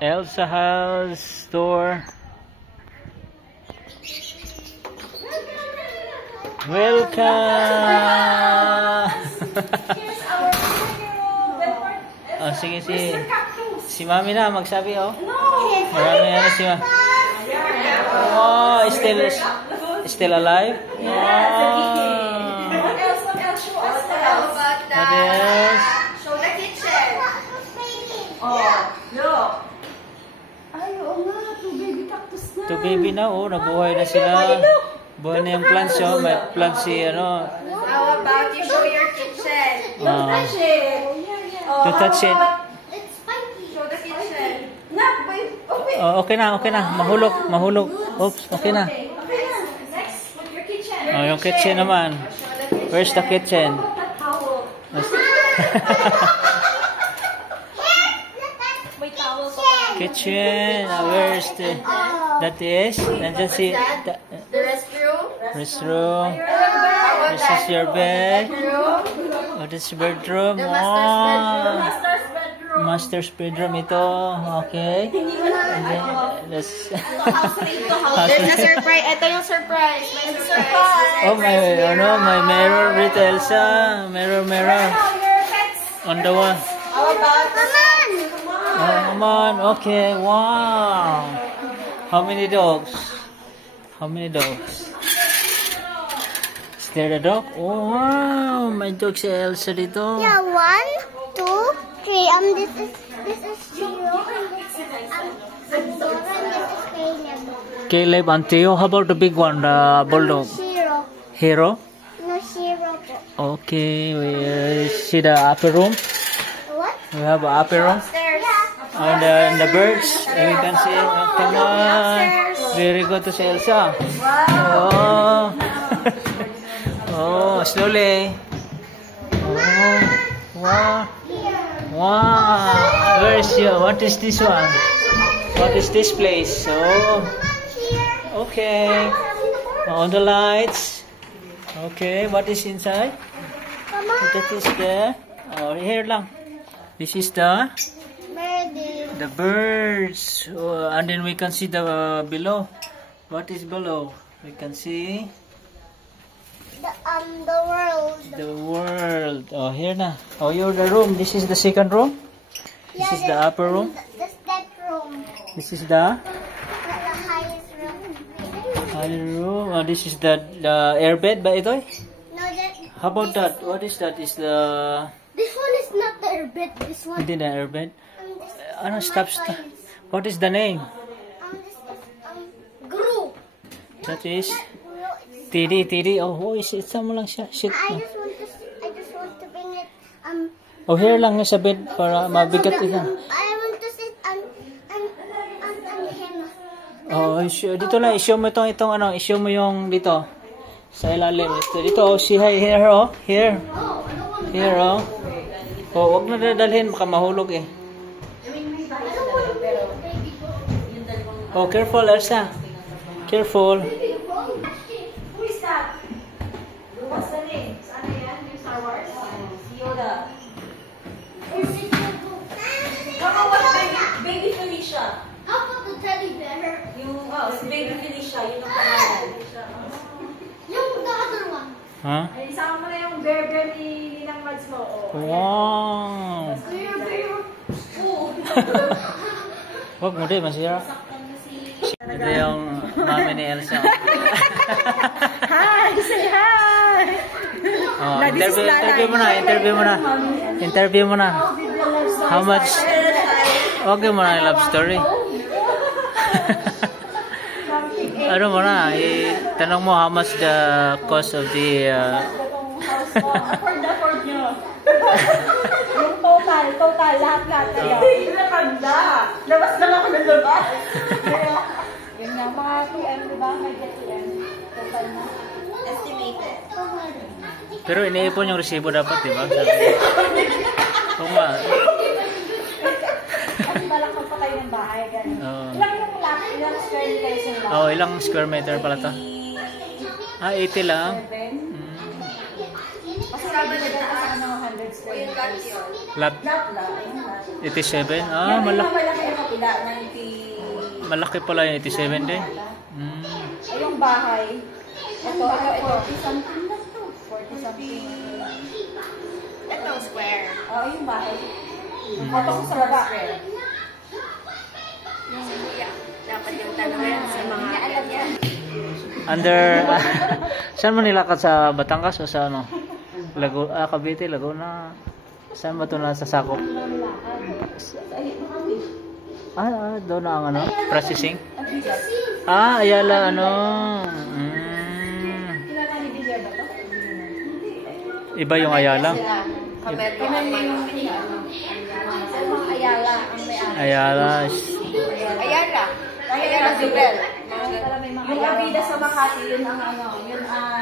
Elsa House store. Welcome. Oh, sige si Mami na magsabi oh. Marami na si Mami. Oh, still alive? What else show us? What else? Show the kitchen. Oh, look. Ay, oo nga. Two baby cactus na. Two baby na, oh. Nabuhay na sila. Buhay na yung plants, oh. May plants si, ano. How about you show your kitchen? Don't touch it. Don't touch it. It's spiky. Show the kitchen. Nak, open. Oh, okay na. Mahulog. Oops, okay na. Next, your kitchen. Oh, yung kitchen naman. Where's the kitchen? Kitchen. Where's the... That is? Nandiyan si... The restroom. Restroom. This is your bed. Oh, this is bedroom. The Oh. master's bedroom. Master's bedroom ito. Okay. And then, that's... There's a surprise. Ito yung surprise. May surprise. Oh, may mirror with Elsa. Mirror. On the wall. How about the man? Oh, come on. Okay. Wow. How many dogs? Is there a dog? Oh, wow. May dog si Elsa dito. Yeah, 1, 2, 3. This is Zero, and this is Dora, and this is Caleb. Caleb and Theo. How about the big one, the bulldog? Zero. Hero? No, Zero. Okay. We see the upper room. What? We have an upper room. Upstairs. And the birds. We can see. Oh, come on. Very good to see Elsa. Wow. Oh, slowly. Oh, wow. Wow. Where is you? What is this one? What is this place? Oh, okay. On the lights. Okay, what is inside? That is there. Oh, here lang. This is the birds. Oh, and then we can see the below. What is below? We can see The world. the world. Oh, here na. Oh, you're the room. This is the second room. This is the upper room. That's that room. This is the highest room. higher room. Oh, this is the air bed ba ito? No, that. How about that? What is that? Is the This one is not the bed. This one. hindi na air bed? This is Ano, my stop. toys. What is the name? This is Gru. That is TD. Oh, isa mo lang siya. Shit. I just want to bring it. Oh, here lang sa bed para mabigat ito. I want to sit on him. Oh, dito lang. I-show mo itong ano. I-show mo yung dito. Sa ilalim. Dito, oh. See, here, oh. Here. Here, oh. Oh, wag na dadalhin. Baka mahulog eh. Oh, careful, Elsa. Careful. Who is that? What's the name? Ano yan? Yung Star Wars? Yoda. How about Baby Felicia? How about the teddy bear? Yung, si Baby Felicia. Yun ang pangalan. Yung the other one. Huh? Ay, isama mo na yung bear ni Ninang Mads mo. Wow. Wag mo din, masira. Ito yung mami ni Elsa. Hi! Say hi! Oh, interview mo na. How much? Okay mo na yung love story. Ano mo na, tanong mo how much the cost of the... Afford nyo. Yung total, lahat. Hindi na kanda. Labas lang ako ng labas. Yun nga, mga 2M, diba? May get 2M. Total na. Estimated. Pero iniipon yung resibo dapat, di ba? Oo nga. Kasi balak pa kayo ng bahay, ganun. Ilang yung lang? Ilang square meters yung lang? Oh, ilang square meter pala to? 80 lang. Kasi 100 square meters. Lot Lot lang. Ayun lang. 87? Ah, Yan, malaki. malaki yung kapila. Malaki pala yung 87 din. Ay, yung bahay. Ito. 40 something na to. 40 something. Ito, square. Oo, yung bahay. Ito sa baba. Dapat yung tanong sa mga alam yan. Under, saan mo nilakad, sa Batangas o sa ano? Cavite, Laguna. Saan ba ito nasa sakop? Doon na ang ano? Processing? Ayala, ano? Iba yung Ayala? Kameryo ang Ayala ang may-ari. Ayala. Ayala. Ayala Zubel. Yung Avida sa Makati, yun ang ano, yun ang...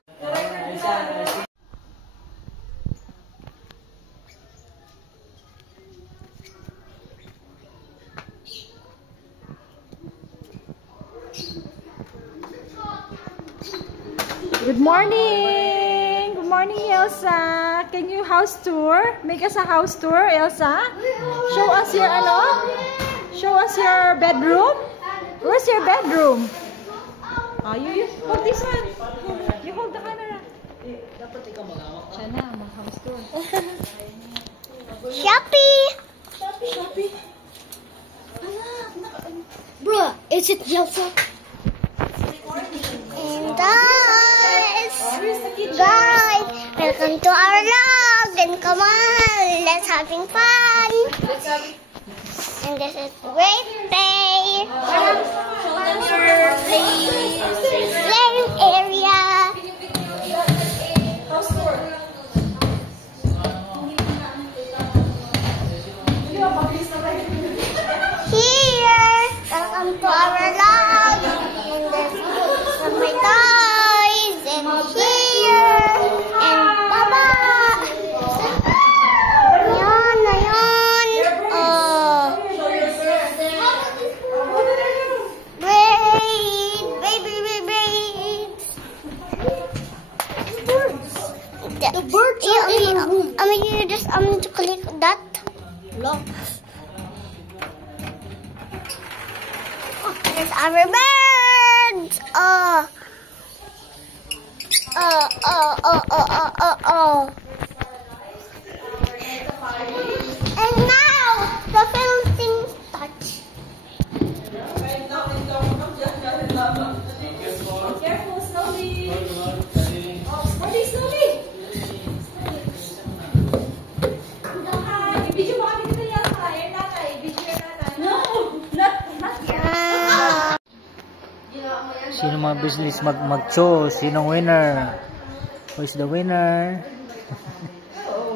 Good morning! Good morning, Elsa! Can you house tour? Make us a house tour, Elsa? Show us your ano? Show us your bedroom? Where's your bedroom? You hold this one. You hold the camera. Siya na, mag-house tour. Shopee! Shopee. Bruh, is it Elsa? And guys, welcome to our vlog. Then come on, let's having fun. And this is great day. Playing area. Here, welcome to our vlog. And there's some of my toys. And here, and baba. Ayan, ayan. The birds are in your room. You just to click that. Look. There's our birds. And now the film thing starts. Careful, slowly. Slowly, slowly. Video mo kami dito yan. Yung tatay. Video yung tatay. No, not yet. Sino mga business mag-choose? Sinong winner? Who is the winner?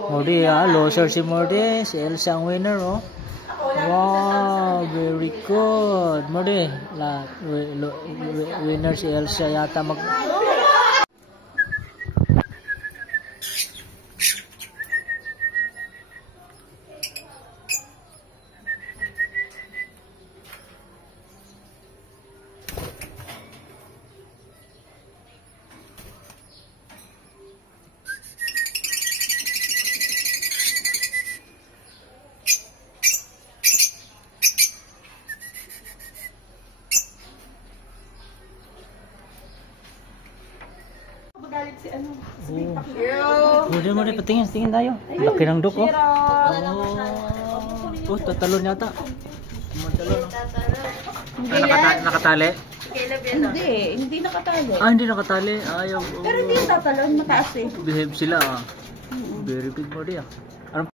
Mordi, loser si Mordi. Si Elsa ang winner, oh. Wow, very good. Mordi, winner si Elsa yata Magalit si ano. Mordi, patingin tayo. Laki ng duko. Tatalon yata. Nakatali? Hindi nakatali. Hindi nakatali. Ayaw. Pero hindi tatalon, mataas eh. Behave sila. Very big Mordi.